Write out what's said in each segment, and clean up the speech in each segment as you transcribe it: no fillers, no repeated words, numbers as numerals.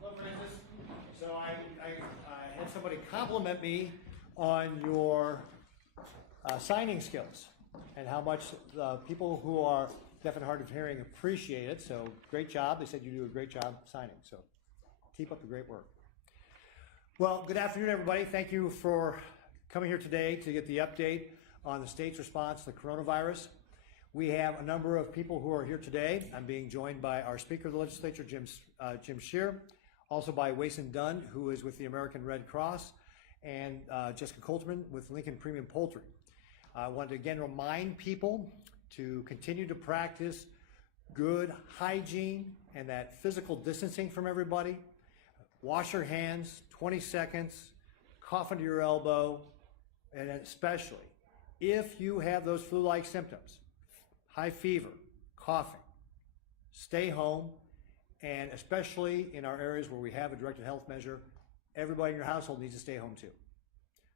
Hello, Francis. So I had somebody compliment me on your signing skills and how much people who are deaf and hard of hearing appreciate it. So great job. They said you do a great job signing. So keep up the great work. Well, good afternoon, everybody. Thank you for coming here today to get the update on the state's response to the coronavirus. We have a number of people who are here today. I'm being joined by our Speaker of the Legislature, Jim Scheer, also by Wason Dunn, who is with the American Red Cross, and Jessica Coulterman with Lincoln Premium Poultry. I want to again remind people to continue to practice good hygiene and that physical distancing from everybody. Wash your hands 20 seconds, cough into your elbow, and especially if you have those flu-like symptoms, high fever, coughing, stay home, and especially in our areas where we have a directed health measure, everybody in your household needs to stay home too.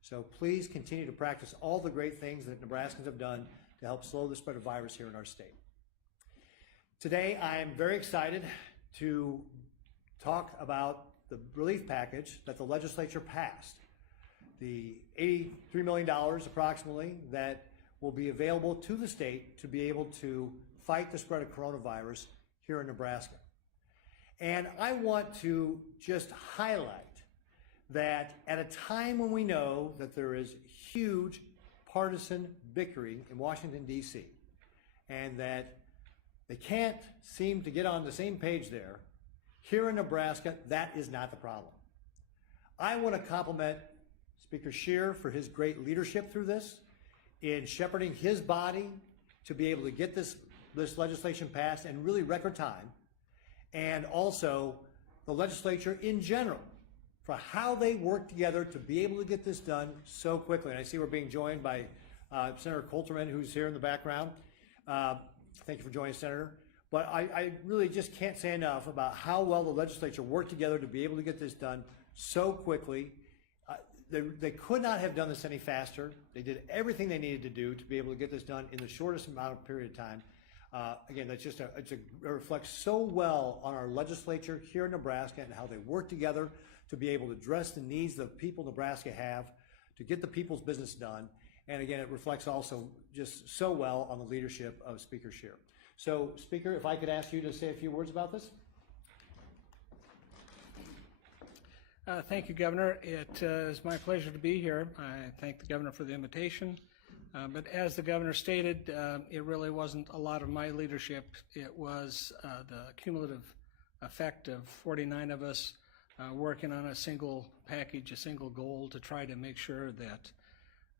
So please continue to practice all the great things that Nebraskans have done to help slow the spread of virus here in our state. Today, I am very excited to talk about the relief package that the legislature passed. The $83 million approximately that will be available to the state to be able to fight the spread of coronavirus here in Nebraska. And I want to just highlight that at a time when we know that there is huge partisan bickering in Washington, D.C., and that they can't seem to get on the same page there, here in Nebraska, that is not the problem. I want to compliment Speaker Scheer for his great leadership through this, in shepherding his body to be able to get this legislation passed in really record time, and also the legislature in general for how they work together to be able to get this done so quickly. And I see we're being joined by Senator Coulterman, who's here in the background. Thank you for joining, Senator. But I really just can't say enough about how well the legislature worked together to be able to get this done so quickly. They could not have done this any faster. They did everything they needed to do to be able to get this done in the shortest amount of period of time. Again, that's just it reflects so well on our legislature here in Nebraska and how they work together to be able to address the needs that people in Nebraska have to get the people's business done. And again, it reflects also just so well on the leadership of Speaker Scheer. So, Speaker, if I could ask you to say a few words about this. Thank you, Governor. It is my pleasure to be here. I thank the Governor for the invitation. But as the Governor stated, it really wasn't a lot of my leadership. It was the cumulative effect of 49 of us working on a single package, a single goal to try to make sure that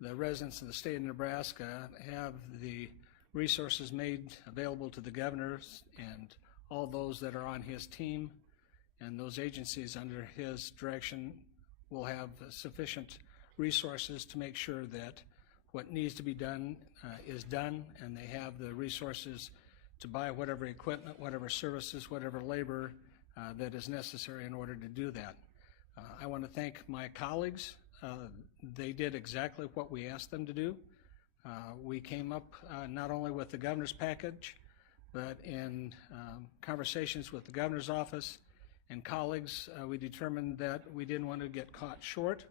the residents of the state of Nebraska have the resources made available to the Governor and all those that are on his team, and those agencies under his direction will have sufficient resources to make sure that what needs to be done is done, and they have the resources to buy whatever equipment, whatever services, whatever labor that is necessary in order to do that. I want to thank my colleagues. They did exactly what we asked them to do. We came up not only with the Governor's package, but in conversations with the Governor's office and colleagues, we determined that we didn't want to get caught short.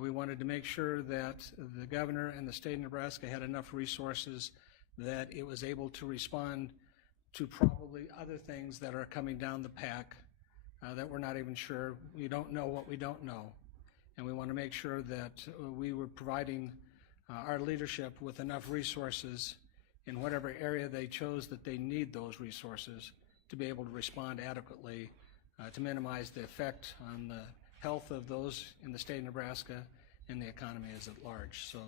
We wanted to make sure that the Governor and the state of Nebraska had enough resources that it was able to respond to probably other things that are coming down the pack that we're not even sure. We don't know what we don't know. And we want to make sure that we were providing our leadership with enough resources in whatever area they chose that they need those resources to be able to respond adequately to minimize the effect on the health of those in the state of Nebraska and the economy as at large. So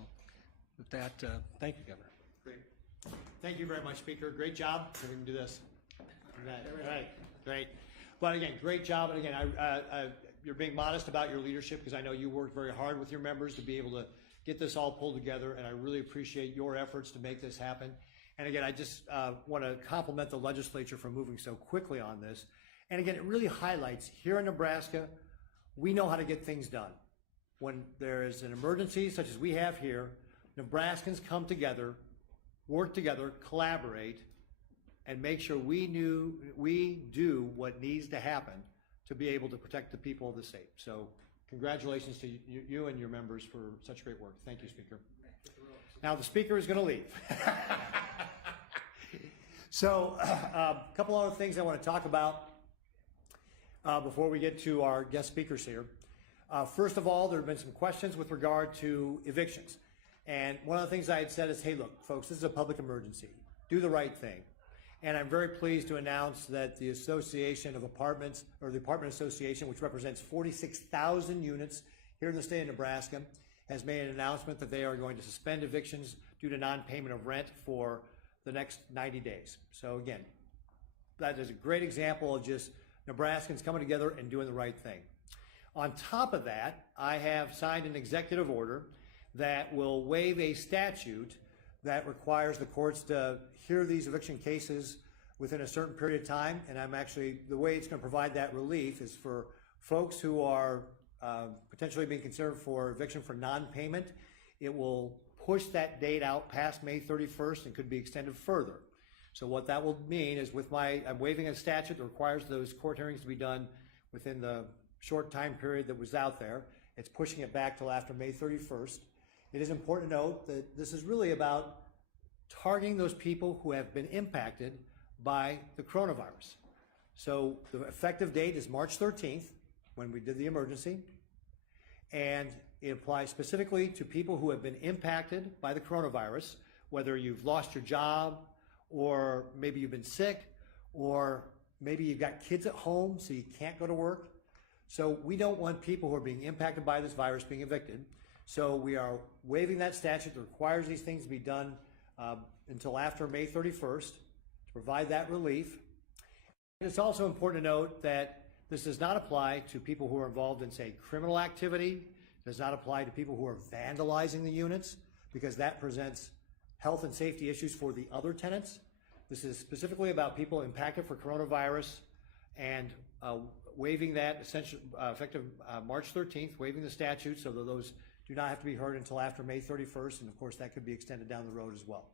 with that, thank you, Governor. Great. Thank you very much, Speaker. Great job. We can do this. Right. Great. But again, great job. And again, you're being modest about your leadership because I know you worked very hard with your members to be able to get this all pulled together, and I really appreciate your efforts to make this happen. And again, I just want to compliment the legislature for moving so quickly on this. And again, it really highlights here in Nebraska, we know how to get things done. When there is an emergency such as we have here, Nebraskans come together, work together, collaborate, and make sure we do what needs to happen to be able to protect the people of the state. So congratulations to you and your members for such great work. Thank you, Speaker. Now the Speaker is going to leave. So a couple other things I want to talk about before we get to our guest speakers here. First of all, there have been some questions with regard to evictions. And one of the things I had said is, hey, look, folks, this is a public emergency. Do the right thing. And I'm very pleased to announce that the Association of Apartments, or the Apartment Association, which represents 46,000 units here in the state of Nebraska, has made an announcement that they are going to suspend evictions due to non-payment of rent for the next 90 days. So again, that is a great example of just Nebraskans coming together and doing the right thing. On top of that, I have signed an executive order that will waive a statute that requires the courts to hear these eviction cases within a certain period of time. And I'm actually, the way it's going to provide that relief is for folks who are potentially being considered for eviction for non-payment. It will push that date out past May 31st and could be extended further. So what that will mean is I'm waiving a statute that requires those court hearings to be done within the short time period that was out there. It's pushing it back till after May 31st. It is important to note that this is really about targeting those people who have been impacted by the coronavirus. So the effective date is March 13th, when we did the emergency, and it applies specifically to people who have been impacted by the coronavirus, whether you've lost your job, or maybe you've been sick, or maybe you've got kids at home so you can't go to work. So we don't want people who are being impacted by this virus being evicted. So we are waiving that statute that requires these things to be done until after May 31st to provide that relief. And it's also important to note that this does not apply to people who are involved in, say, criminal activity. It does not apply to people who are vandalizing the units, because that presents health and safety issues for the other tenants. This is specifically about people impacted for coronavirus, and waiving that effective March 13th, waiving the statute so that those do not have to be heard until after May 31st, and of course that could be extended down the road as well.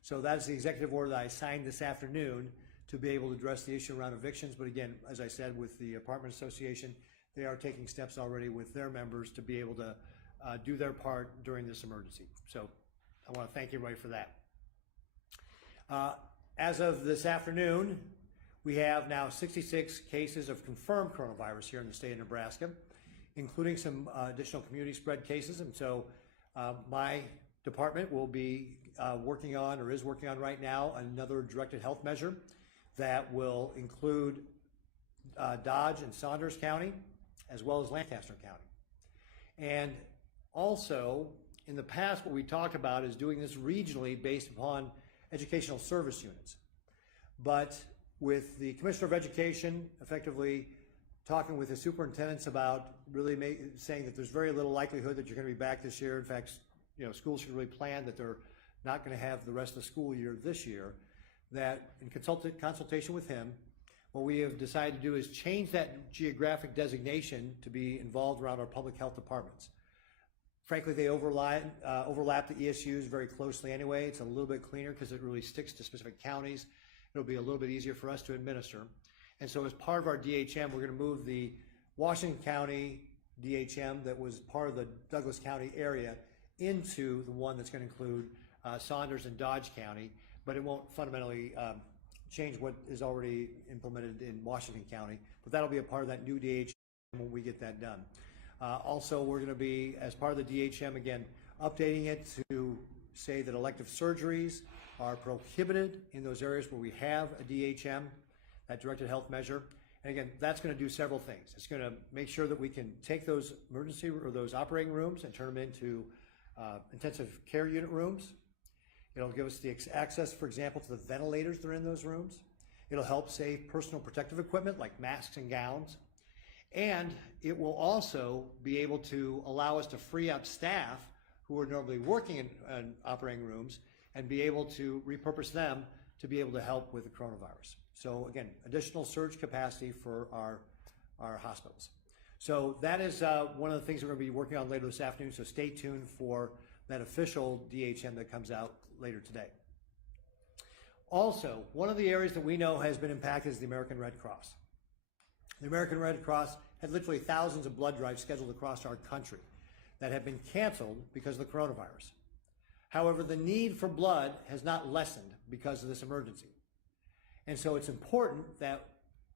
So that is the executive order that I signed this afternoon to be able to address the issue around evictions. But again, as I said, with the Apartment Association, they are taking steps already with their members to be able to do their part during this emergency. So I want to thank everybody for that. As of this afternoon, we have now 66 cases of confirmed coronavirus here in the state of Nebraska, including some additional community spread cases. And so my department will be working on, or is working on right now, another directed health measure that will include Dodge and Saunders County, as well as Lancaster County. And also, in the past, what we talked about is doing this regionally based upon educational service units. But with the Commissioner of Education effectively talking with the superintendents about really saying that there's very little likelihood that you're going to be back this year. In fact, schools should really plan that they're not going to have the rest of the school year this year. That in consultation with him, what we have decided to do is change that geographic designation to be involved around our public health departments. Frankly, they overlap the ESUs very closely anyway. It's a little bit cleaner because it really sticks to specific counties. It'll be a little bit easier for us to administer. And so as part of our DHM, we're going to move the Washington County DHM that was part of the Douglas County area into the one that's going to include Saunders and Dodge County, but it won't fundamentally change what is already implemented in Washington County. But that'll be a part of that new DHM when we get that done. Also, we're going to be, as part of the DHM, again, updating it to say that elective surgeries are prohibited in those areas where we have a DHM, that directed health measure. And again, that's going to do several things. It's going to make sure that we can take those emergency or those operating rooms and turn them into intensive care unit rooms. It'll give us the access, for example, to the ventilators that are in those rooms. It'll help save personal protective equipment like masks and gowns. And it will also be able to allow us to free up staff who are normally working in operating rooms and be able to repurpose them to be able to help with the coronavirus. So again, additional surge capacity for our hospitals. So that is one of the things we're going to be working on later this afternoon, so stay tuned for that official DHM that comes out later today. Also, one of the areas that we know has been impacted is the American Red Cross. The American Red Cross had literally thousands of blood drives scheduled across our country that have been canceled because of the coronavirus. However, the need for blood has not lessened because of this emergency. And so it's important that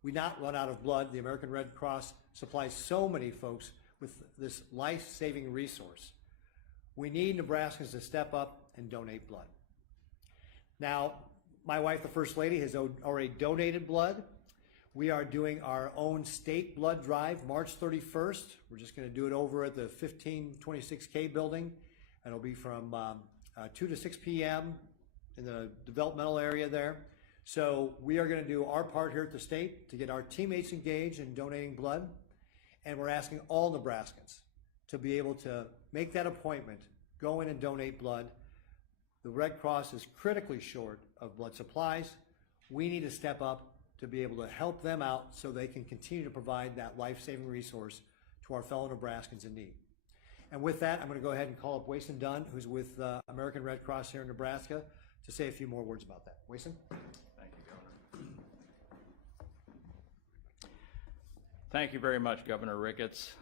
we not run out of blood. The American Red Cross supplies so many folks with this life-saving resource. We need Nebraskans to step up and donate blood. Now, my wife, the First Lady, has already donated blood. We are doing our own state blood drive March 31st. We're just going to do it over at the 1526K building. And it'll be from 2 to 6 p.m. in the developmental area there. So we are going to do our part here at the state to get our teammates engaged in donating blood. And we're asking all Nebraskans to be able to make that appointment, go in and donate blood. The Red Cross is critically short of blood supplies. We need to step up to be able to help them out so they can continue to provide that life-saving resource to our fellow Nebraskans in need. And with that, I'm going to go ahead and call up Wason Dunn, who's with American Red Cross here in Nebraska, to say a few more words about that. Wason? Thank you, Governor. Thank you very much, Governor Ricketts,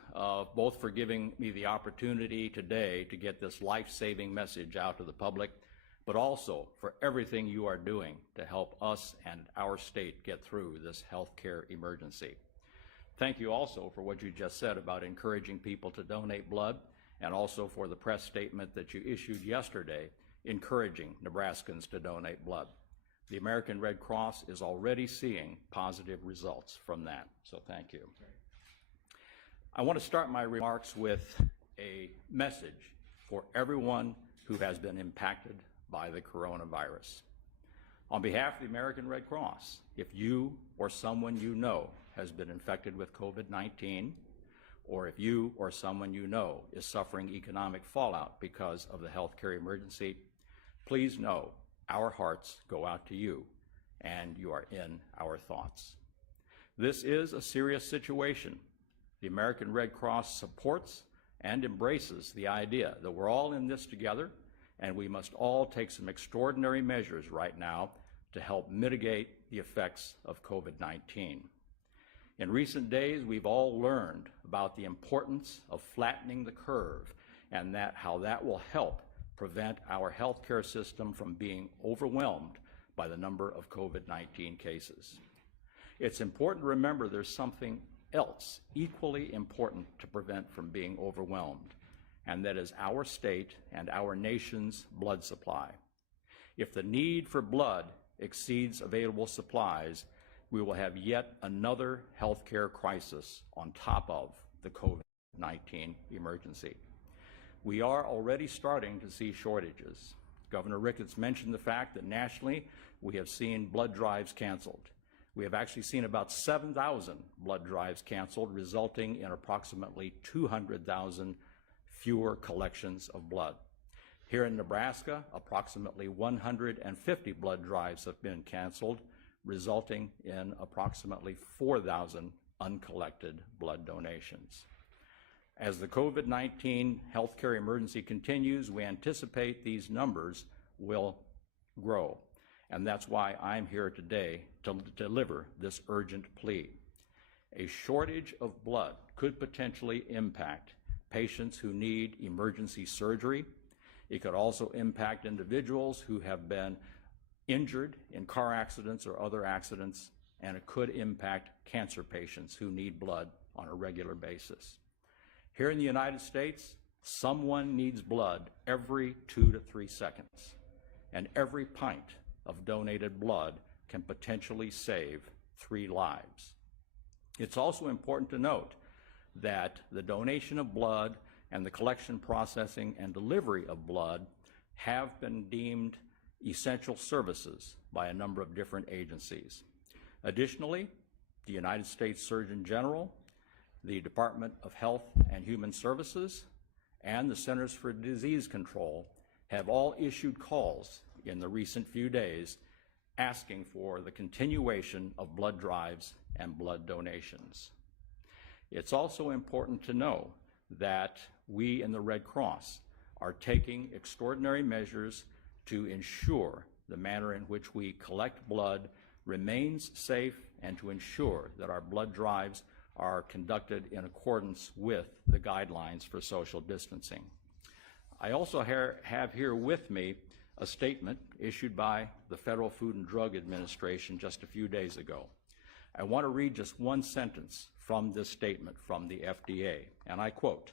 both for giving me the opportunity today to get this life-saving message out to the public, but also for everything you are doing to help us and our state get through this healthcare emergency. Thank you also for what you just said about encouraging people to donate blood, and also for the press statement that you issued yesterday encouraging Nebraskans to donate blood. The American Red Cross is already seeing positive results from that, so thank you. I want to start my remarks with a message for everyone who has been impacted by the coronavirus. On behalf of the American Red Cross, if you or someone you know has been infected with COVID-19, or if you or someone you know is suffering economic fallout because of the healthcare emergency, please know our hearts go out to you, and you are in our thoughts. This is a serious situation. The American Red Cross supports and embraces the idea that we're all in this together, and we must all take some extraordinary measures right now to help mitigate the effects of COVID-19. In recent days, we've all learned about the importance of flattening the curve and how that will help prevent our healthcare system from being overwhelmed by the number of COVID-19 cases. It's important to remember there's something else equally important to prevent from being overwhelmed, and that is our state and our nation's blood supply. If the need for blood exceeds available supplies, we will have yet another healthcare crisis on top of the COVID-19 emergency. We are already starting to see shortages. Governor Ricketts mentioned the fact that nationally we have seen blood drives canceled. We have actually seen about 7,000 blood drives canceled, resulting in approximately 200,000 fewer collections of blood. Here in Nebraska, approximately 150 blood drives have been canceled, resulting in approximately 4,000 uncollected blood donations. As the COVID-19 healthcare emergency continues, we anticipate these numbers will grow. And that's why I'm here today to deliver this urgent plea. A shortage of blood could potentially impact patients who need emergency surgery. It could also impact individuals who have been injured in car accidents or other accidents, and it could impact cancer patients who need blood on a regular basis. Here in the United States, someone needs blood every 2 to 3 seconds, and every pint of donated blood can potentially save 3 lives. It's also important to note that the donation of blood and the collection, processing, and delivery of blood have been deemed essential services by a number of different agencies. Additionally, the United States Surgeon General, the Department of Health and Human Services, and the Centers for Disease Control have all issued calls in the recent few days asking for the continuation of blood drives and blood donations. It's also important to know that we in the Red Cross are taking extraordinary measures to ensure the manner in which we collect blood remains safe and to ensure that our blood drives are conducted in accordance with the guidelines for social distancing. I also have here with me a statement issued by the Federal Food and Drug Administration just a few days ago. I want to read just one sentence from this statement from the FDA, and I quote,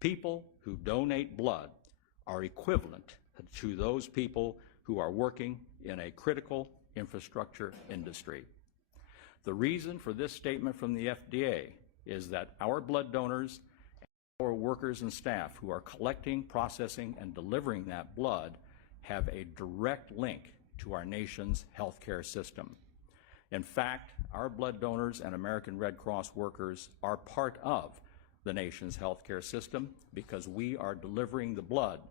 "People who donate blood are equivalent to those people who are working in a critical infrastructure industry." The reason for this statement from the FDA is that our blood donors and our workers and staff who are collecting, processing, and delivering that blood have a direct link to our nation's healthcare system. In fact, our blood donors and American Red Cross workers are part of the nation's healthcare system because we are delivering the blood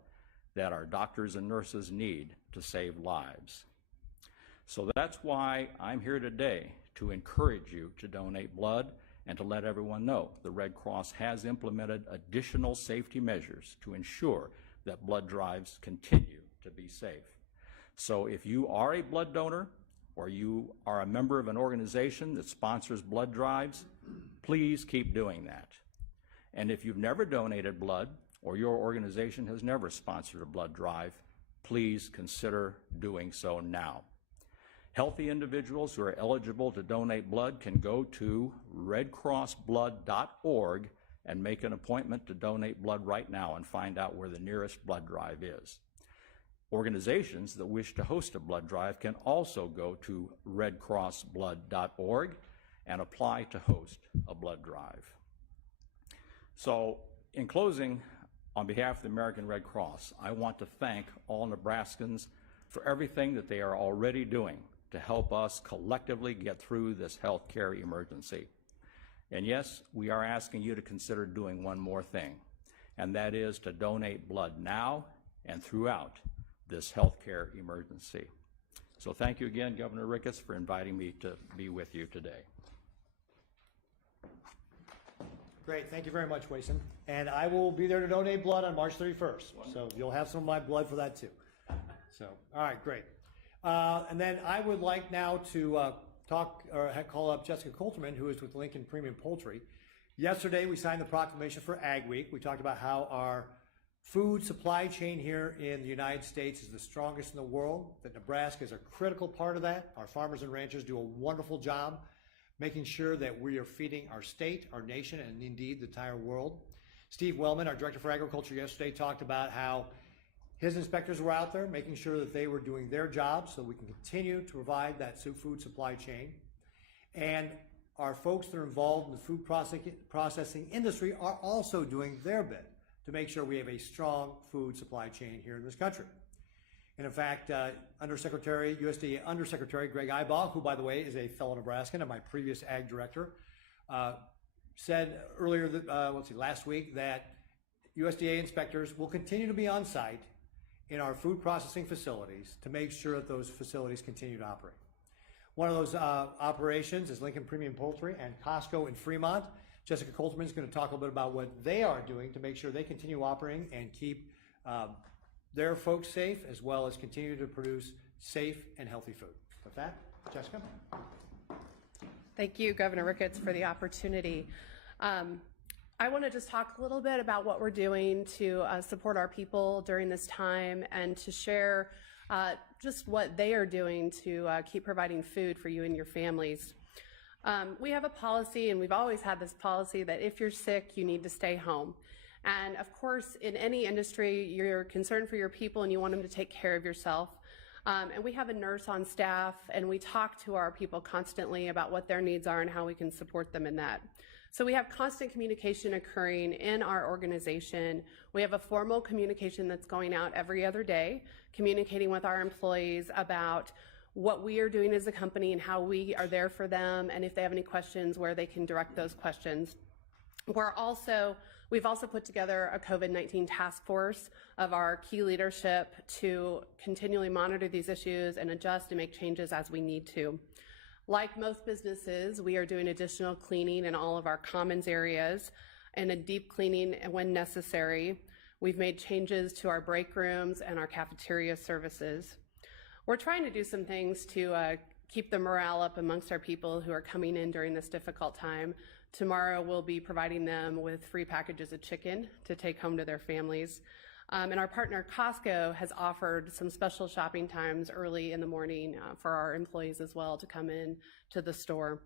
that our doctors and nurses need to save lives. So that's why I'm here today to encourage you to donate blood and to let everyone know the Red Cross has implemented additional safety measures to ensure that blood drives continue to be safe. So if you are a blood donor or you are a member of an organization that sponsors blood drives, please keep doing that. And if you've never donated blood or your organization has never sponsored a blood drive, please consider doing so now. Healthy individuals who are eligible to donate blood can go to redcrossblood.org and make an appointment to donate blood right now and find out where the nearest blood drive is. Organizations that wish to host a blood drive can also go to redcrossblood.org and apply to host a blood drive. So, in closing, on behalf of the American Red Cross, I want to thank all Nebraskans for everything that they are already doing to help us collectively get through this healthcare emergency. And yes, we are asking you to consider doing one more thing, and that is to donate blood now and throughout this healthcare emergency. So thank you again, Governor Ricketts, for inviting me to be with you today. Great, thank you very much, Wason. And I will be there to donate blood on March 31st. So you'll have some of my blood for that too. So, all right, great. And then I would like now to call up Jessica Coulterman, who is with Lincoln Premium Poultry. Yesterday, we signed the proclamation for Ag Week. We talked about how our food supply chain here in the United States is the strongest in the world, that Nebraska is a critical part of that. Our farmers and ranchers do a wonderful job making sure that we are feeding our state, our nation, and indeed the entire world. Steve Wellman, our Director for Agriculture, yesterday talked about how his inspectors were out there making sure that they were doing their job so we can continue to provide that food supply chain. And our folks that are involved in the food processing industry are also doing their bit to make sure we have a strong food supply chain here in this country. And in fact, USDA Undersecretary Greg Ibaugh, who by the way is a fellow Nebraskan and my previous ag director, said earlier last week that USDA inspectors will continue to be on site in our food processing facilities to make sure that those facilities continue to operate. One of those operations is Lincoln Premium Poultry and Costco in Fremont. Jessica Coulterman is going to talk a little bit about what they are doing to make sure they continue operating and keep their folks safe, as well as continue to produce safe and healthy food. With that, Jessica. Thank you, Governor Ricketts, for the opportunity. I want to just talk a little bit about what we're doing to support our people during this time and to share just what they are doing to keep providing food for you and your families. We have a policy, and we've always had this policy, that if you're sick, you need to stay home. And of course, in any industry, you're concerned for your people and you want them to take care of yourself. And we have a nurse on staff, and we talk to our people constantly about what their needs are and how we can support them in that. So we have constant communication occurring in our organization. We have a formal communication that's going out every other day, communicating with our employees about what we are doing as a company and how we are there for them, and if they have any questions, where they can direct those questions. We've also put together a COVID-19 task force of our key leadership to continually monitor these issues and adjust and make changes as we need to. Like most businesses, we are doing additional cleaning in all of our commons areas and a deep cleaning when necessary. We've made changes to our break rooms and our cafeteria services. we're trying to do some things to keep the morale up amongst our people who are coming in during this difficult time. Tomorrow we'll be providing them with free packages of chicken to take home to their families. And our partner Costco has offered some special shopping times early in the morning for our employees as well to come in to the store.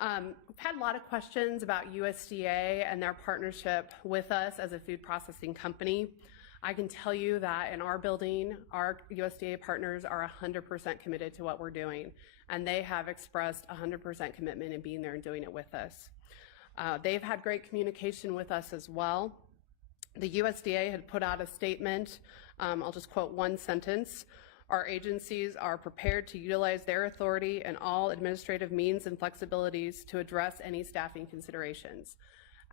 We've had a lot of questions about USDA and their partnership with us as a food processing company. I can tell you that in our building, our USDA partners are 100% committed to what we're doing, and they have expressed 100% commitment in being there and doing it with us. They've had great communication with us as well. The USDA had put out a statement, I'll just quote one sentence. Our agencies are prepared to utilize their authority and all administrative means and flexibilities to address any staffing considerations.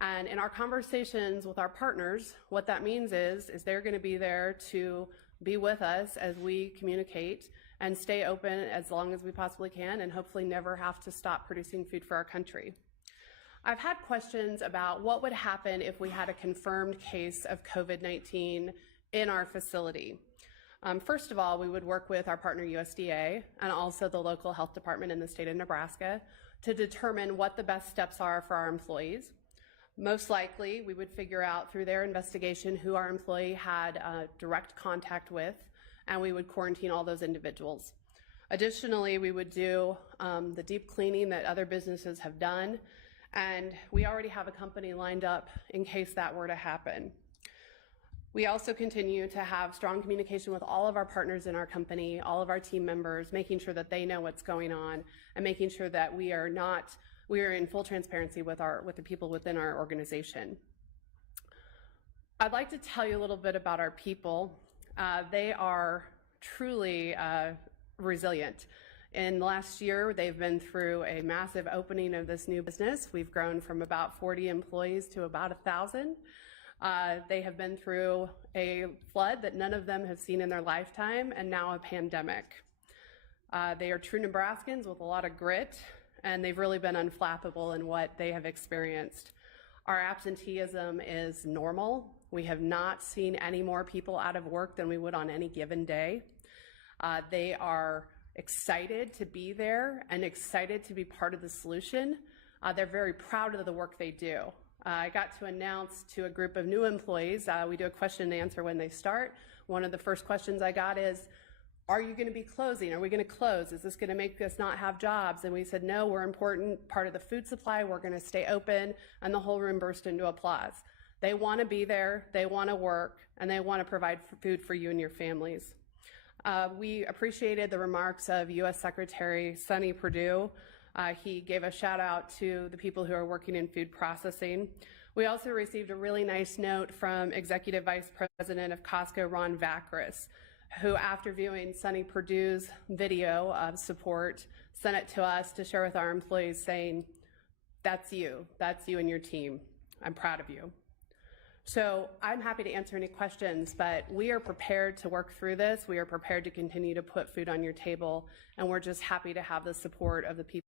And in our conversations with our partners, what that means is they're going to be there to be with us as we communicate and stay open as long as we possibly can, and hopefully never have to stop producing food for our country. I've had questions about what would happen if we had a confirmed case of COVID-19 in our facility. First of all, we would work with our partner USDA and also the local health department in the state of Nebraska to determine what the best steps are for our employees. Most likely, we would figure out through their investigation who our employee had direct contact with, and we would quarantine all those individuals. Additionally, we would do the deep cleaning that other businesses have done, and we already have a company lined up in case that were to happen. We also continue to have strong communication with all of our partners in our company, all of our team members, making sure that they know what's going on and making sure that we are in full transparency with the people within our organization. I'd like to tell you a little bit about our people. They are truly resilient. In the last year, they've been through a massive opening of this new business. We've grown from about 40 employees to about 1,000. They have been through a flood that none of them have seen in their lifetime, and now a pandemic. They are true Nebraskans with a lot of grit, and they've really been unflappable in what they have experienced. Our absenteeism is normal. We have not seen any more people out of work than we would on any given day. They are excited to be there and excited to be part of the solution. They're very proud of the work they do. I got to announce to a group of new employees, we do a question and answer when they start. One of the first questions I got is, are you going to be closing? Are we going to close? Is this going to make us not have jobs? And we said, no, we're an important part of the food supply. We're going to stay open. And the whole room burst into applause. They want to be there, they want to work, and they want to provide food for you and your families. We appreciated the remarks of U.S. Secretary Sonny Perdue. He gave a shout out to the people who are working in food processing. We also received a really nice note from Executive Vice President of Costco, Ron Vacris, who, after viewing Sonny Perdue's video of support, sent it to us to share with our employees saying, that's you and your team. I'm proud of you. So I'm happy to answer any questions, but we are prepared to work through this. We are prepared to continue to put food on your table, and we're just happy to have the support of the people